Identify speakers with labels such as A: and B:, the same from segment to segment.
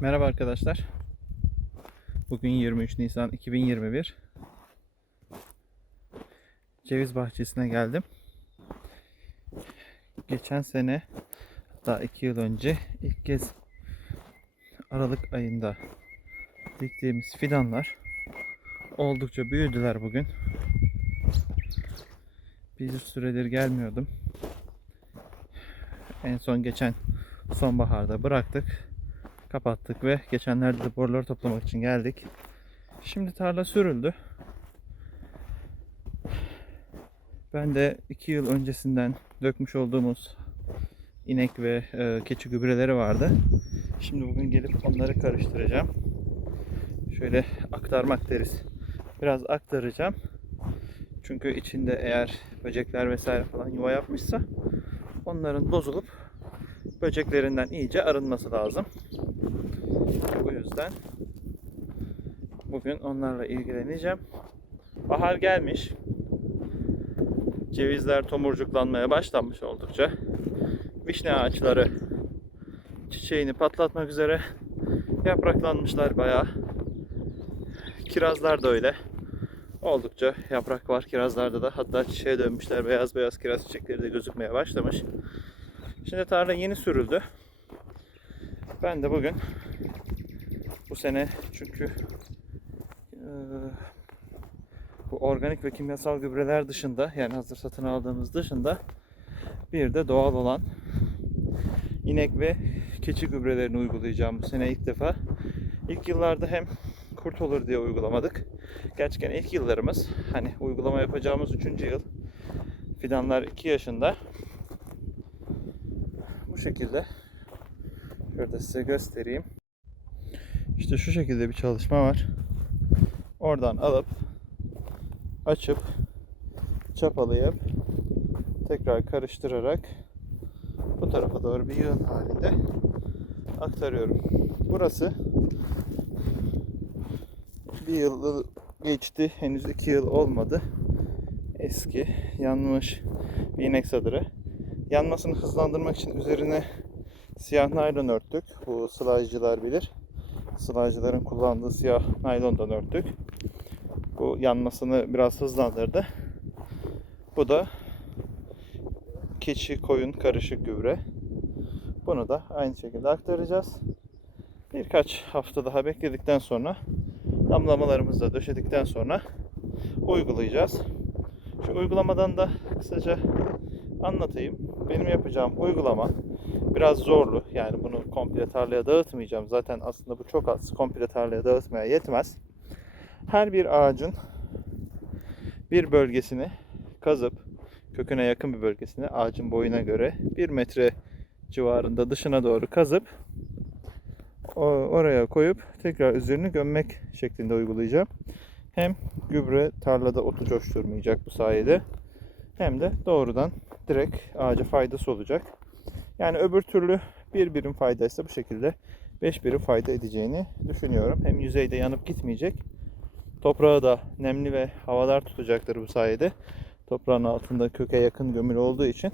A: Merhaba arkadaşlar. Bugün 23 Nisan 2021. Ceviz bahçesine geldim. Geçen sene hatta 2 yıl önce ilk kez Aralık ayında diktiğimiz fidanlar oldukça büyüdüler bugün. Bir süredir gelmiyordum. En son geçen sonbaharda bıraktık kapattık ve geçenlerde de boruları toplamak için geldik. Şimdi tarla sürüldü. Ben de iki yıl öncesinden dökmüş olduğumuz inek ve e, keçi gübreleri vardı. Şimdi bugün gelip onları karıştıracağım. Şöyle aktarmak deriz. Biraz aktaracağım. Çünkü içinde eğer böcekler vesaire falan yuva yapmışsa onların bozulup böceklerinden iyice arınması lazım. Bu yüzden bugün onlarla ilgileneceğim. Bahar gelmiş. Cevizler tomurcuklanmaya başlanmış oldukça. Vişne ağaçları çiçeğini patlatmak üzere. Yapraklanmışlar bayağı. Kirazlar da öyle. Oldukça yaprak var kirazlarda da. Hatta çiçeğe dönmüşler. Beyaz beyaz kiraz çiçekleri de gözükmeye başlamış. Şimdi tarla yeni sürüldü. Ben de bugün bu sene çünkü e, bu organik ve kimyasal gübreler dışında yani hazır satın aldığımız dışında bir de doğal olan inek ve keçi gübrelerini uygulayacağım bu sene ilk defa. İlk yıllarda hem kurt olur diye uygulamadık. Gerçekten ilk yıllarımız hani uygulama yapacağımız 3. yıl fidanlar 2 yaşında bu şekilde şurada size göstereyim. İşte şu şekilde bir çalışma var. Oradan alıp açıp çapalayıp tekrar karıştırarak bu tarafa doğru bir yığın halinde aktarıyorum. Burası bir yıl geçti. Henüz iki yıl olmadı. Eski, yanmış bir inek sadırı. Yanmasını hızlandırmak için üzerine siyah naylon örttük. Bu sılajcılar bilir. Sılajcıların kullandığı siyah naylondan örttük. Bu yanmasını biraz hızlandırdı. Bu da keçi koyun karışık gübre. Bunu da aynı şekilde aktaracağız. Birkaç hafta daha bekledikten sonra damlamalarımızı da döşedikten sonra uygulayacağız. Şu uygulamadan da kısaca anlatayım. Benim yapacağım uygulama biraz zorlu. Yani bunu komple tarlaya dağıtmayacağım. Zaten aslında bu çok az. Komple tarlaya dağıtmaya yetmez. Her bir ağacın bir bölgesini kazıp köküne yakın bir bölgesini ağacın boyuna göre bir metre civarında dışına doğru kazıp oraya koyup tekrar üzerini gömmek şeklinde uygulayacağım. Hem gübre tarlada otu coşturmayacak bu sayede hem de doğrudan direkt ağaca faydası olacak. Yani öbür türlü bir birim faydaysa bu şekilde 5 birim fayda edeceğini düşünüyorum. Hem yüzeyde yanıp gitmeyecek. Toprağı da nemli ve havadar tutacaktır bu sayede. Toprağın altında köke yakın gömülü olduğu için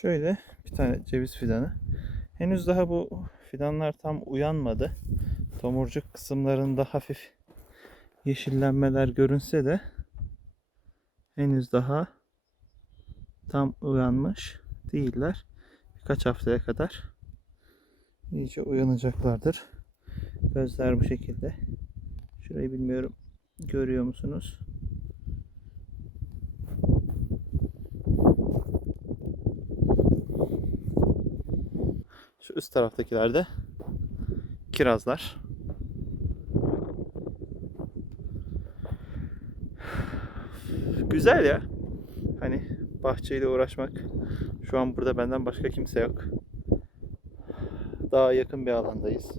A: Şöyle bir tane ceviz fidanı. Henüz daha bu fidanlar tam uyanmadı. Tomurcuk kısımlarında hafif yeşillenmeler görünse de henüz daha tam uyanmış değiller. Birkaç haftaya kadar iyice uyanacaklardır. Gözler bu şekilde. Şurayı bilmiyorum görüyor musunuz? Şu üst taraftakiler de kirazlar. Güzel ya. Hani bahçeyle uğraşmak. Şu an burada benden başka kimse yok. Daha yakın bir alandayız.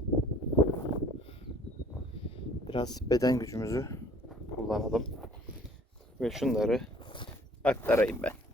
A: Biraz beden gücümüzü kullanalım. Ve şunları aktarayım ben.